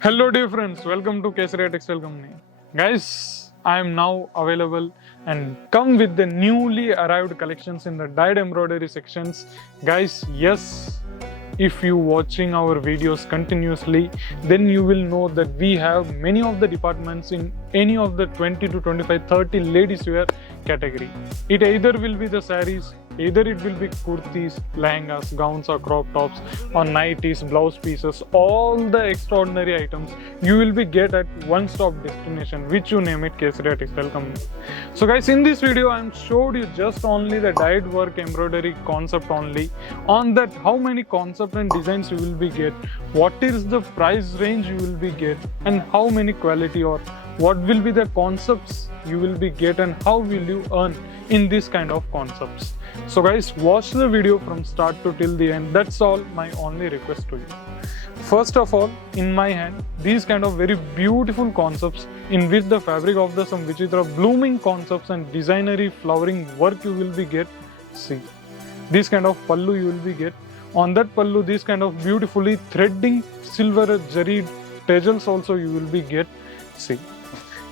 Hello dear friends, welcome to Kesaria Textile Company. Guys, I am now available and come with the newly arrived collections in the dyed embroidery sections. Guys, yes, if you watching our videos continuously, then you will know that we have many of the departments in any of the 20 to 25, 30 ladies wear category. It either will be the sarees, either it will be kurtis, lehengas, gowns or crop tops or nighties, blouse pieces, all the extraordinary items you will be get at one-stop destination, which you name it, Kesaria Textile Company. So guys, in this video I am showed you just only the dyed work embroidery concept only. On that, how many concept and designs you will be get, what is the price range you will be get, and how many quality or what will be the concepts you will be get, and how will you earn in this kind of concepts. So guys, watch the video from start to till the end. That's all my only request to you. First of all, in my hand, these kind of very beautiful concepts in which the fabric of the some vichitra blooming concepts and designery flowering work you will be get. See, this kind of pallu you will be get. On that pallu, this kind of beautifully threading silver jari tassels also you will be get. See,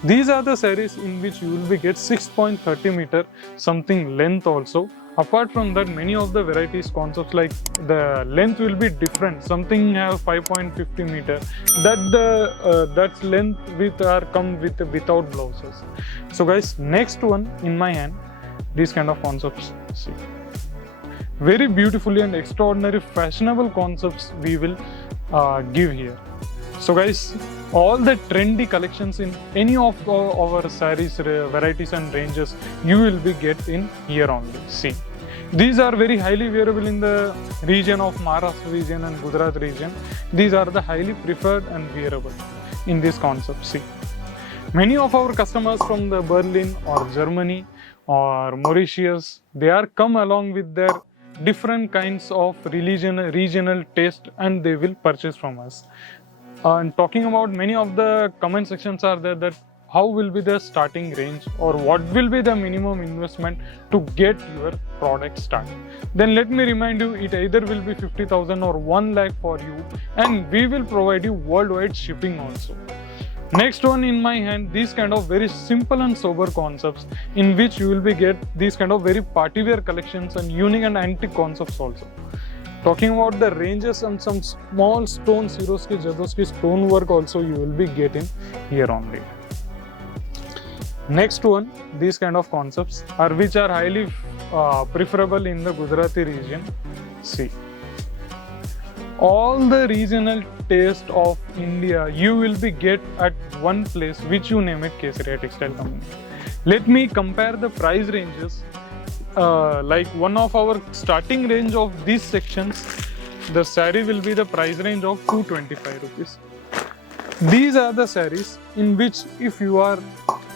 these are the sarees in which you will be get 6.30 meter something length also. Apart from that, many of the varieties concepts like the length will be different. Something have 5.50 meter. That's length with are come with without blouses. So guys, next one in my hand, these kind of concepts. See, very beautifully and extraordinary fashionable concepts we will give here. So guys, all the trendy collections in any of our sarees varieties and ranges you will be get in here only. See, these are very highly wearable in the region of Maharashtra region and Gujarat region. These are the highly preferred and wearable in this concept. See, many of our customers from the Berlin or Germany or Mauritius, they are come along with their different kinds of regional taste and they will purchase from us. And talking about many of the comment sections are there that how will be the starting range or what will be the minimum investment to get your product started. Then let me remind you, it either will be 50,000 or 1 lakh for you, and we will provide you worldwide shipping also. Next one in my hand, these kind of very simple and sober concepts in which you will be get these kind of very party wear collections and unique and antique concepts also. Talking about the ranges and some small stone Siroski, Jadoski stone work also you will be getting here only. Next one, these kind of concepts are which are highly preferable in the Gujarati region. See, all the regional taste of India you will be get at one place, which you name it, Kesaria Textile Company. Let me compare the price ranges. Like one of our starting range of these sections, the saree will be the price range of 225 rupees. These are the sarees in which if you are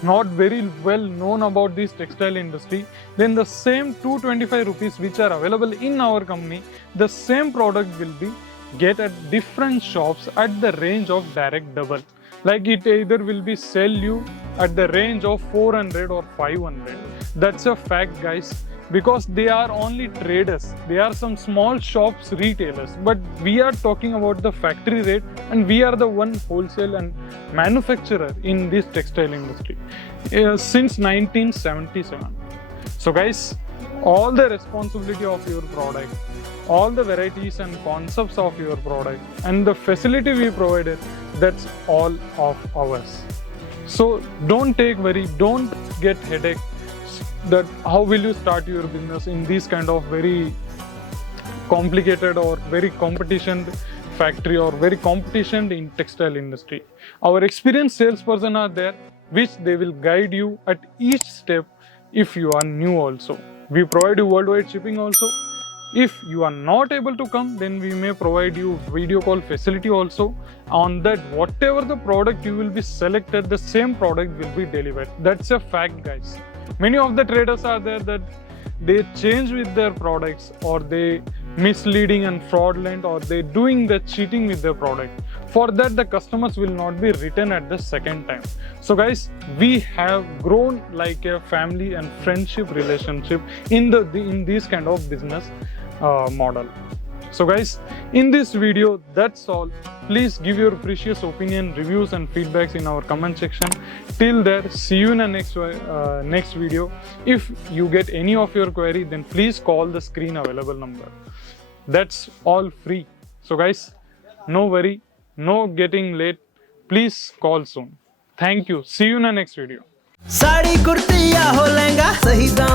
not very well known about this textile industry, then the same 225 rupees which are available in our company, the same product will be get at different shops at the range of direct double. Like it either will be sell you at the range of 400 or 500. That's a fact, guys, because they are only traders. They are some small shops, retailers, but we are talking about the factory rate and we are the one wholesale and manufacturer in this textile industry since 1977. So guys, all the responsibility of your product, all the varieties and concepts of your product and the facility we provided, that's all of ours. So don't take worry, don't get headache that how will you start your business in this kind of very complicated or very competition factory or very competition in textile industry. Our experienced salesperson are there which they will guide you at each step if you are new also. We provide you worldwide shipping also. If you are not able to come, then we may provide you video call facility also. On that, whatever the product you will be selected, the same product will be delivered. That's a fact, guys. Many of the traders are there that they change with their products or they misleading and fraudulent or they doing the cheating with their product. For that, the customers will not be returned at the second time. So guys, we have grown like a family and friendship relationship in this kind of business model. So guys, in this video, that's all. Please give your precious opinion, reviews and feedbacks in our comment section. Till there, see you in the next video. If you get any of your query, then please call the screen available number. That's all free. So guys, no worry, no getting late. Please call soon. Thank you. See you in the next video. Sari kurti या हो लहंगा सही दाम